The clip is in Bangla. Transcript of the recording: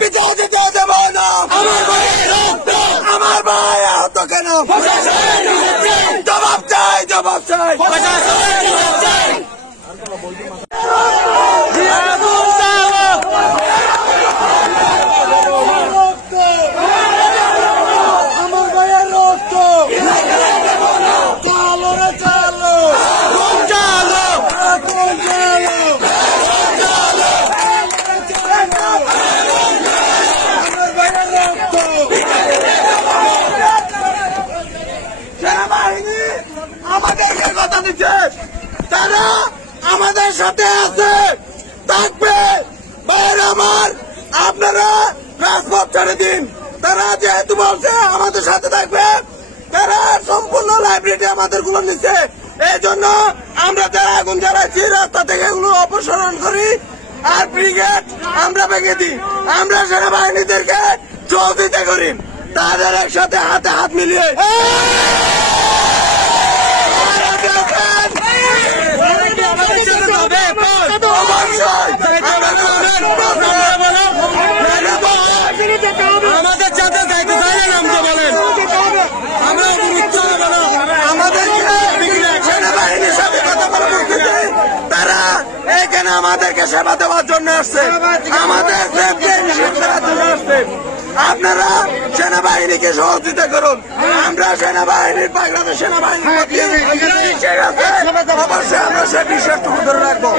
বিচার দিতে দেব না। আমার ভাই আহত কেন? জবাব চাই, জবাব চাই। আমার ভাইয়ের রক্ত চালো রে চালো, চালো আমার ভাইয়ের রক্ত। সেনাবাহিনী আমাদেরকে কথা দিচ্ছে, তারা আমাদের সাথে আছে, থাকবে। ভাইয়ের আমার, আপনারা রাজপথ ছেড়ে দিন। তারা যেহেতু বলছে আমাদের সাথে থাকবে, তারা সম্পূর্ণ লাইব্রেরি আমাদের গুলো নিচ্ছে। এই জন্য আমরা যারা আগুন জ্বালাচ্ছি রাস্তা থেকে এগুলো অপসারণ করি আর ব্রিগেড আমরা ভেঙে দিই। আমরা সেনাবাহিনীদেরকে সহযোগিতা করি, তাদের একসাথে হাতে হাত মিলিয়ে আমাদের যাতে যাইতে চাইলেন আমাকে বলেন, আমরা আমাদেরকে সেনাবাহিনীর সাথে কথা বলা বলতেছে। তারা এখানে আমাদেরকে সেবা দেওয়ার জন্য আসছে, আমাদের আসছে। আপনারা সেনাবাহিনীকে সহযোগিতা করুন। আমরা সেনাবাহিনীর বাংলাদেশ সেনাবাহিনীর অবশ্যই আমরা সে বিশ্বাসটুকু ধরে রাখবো।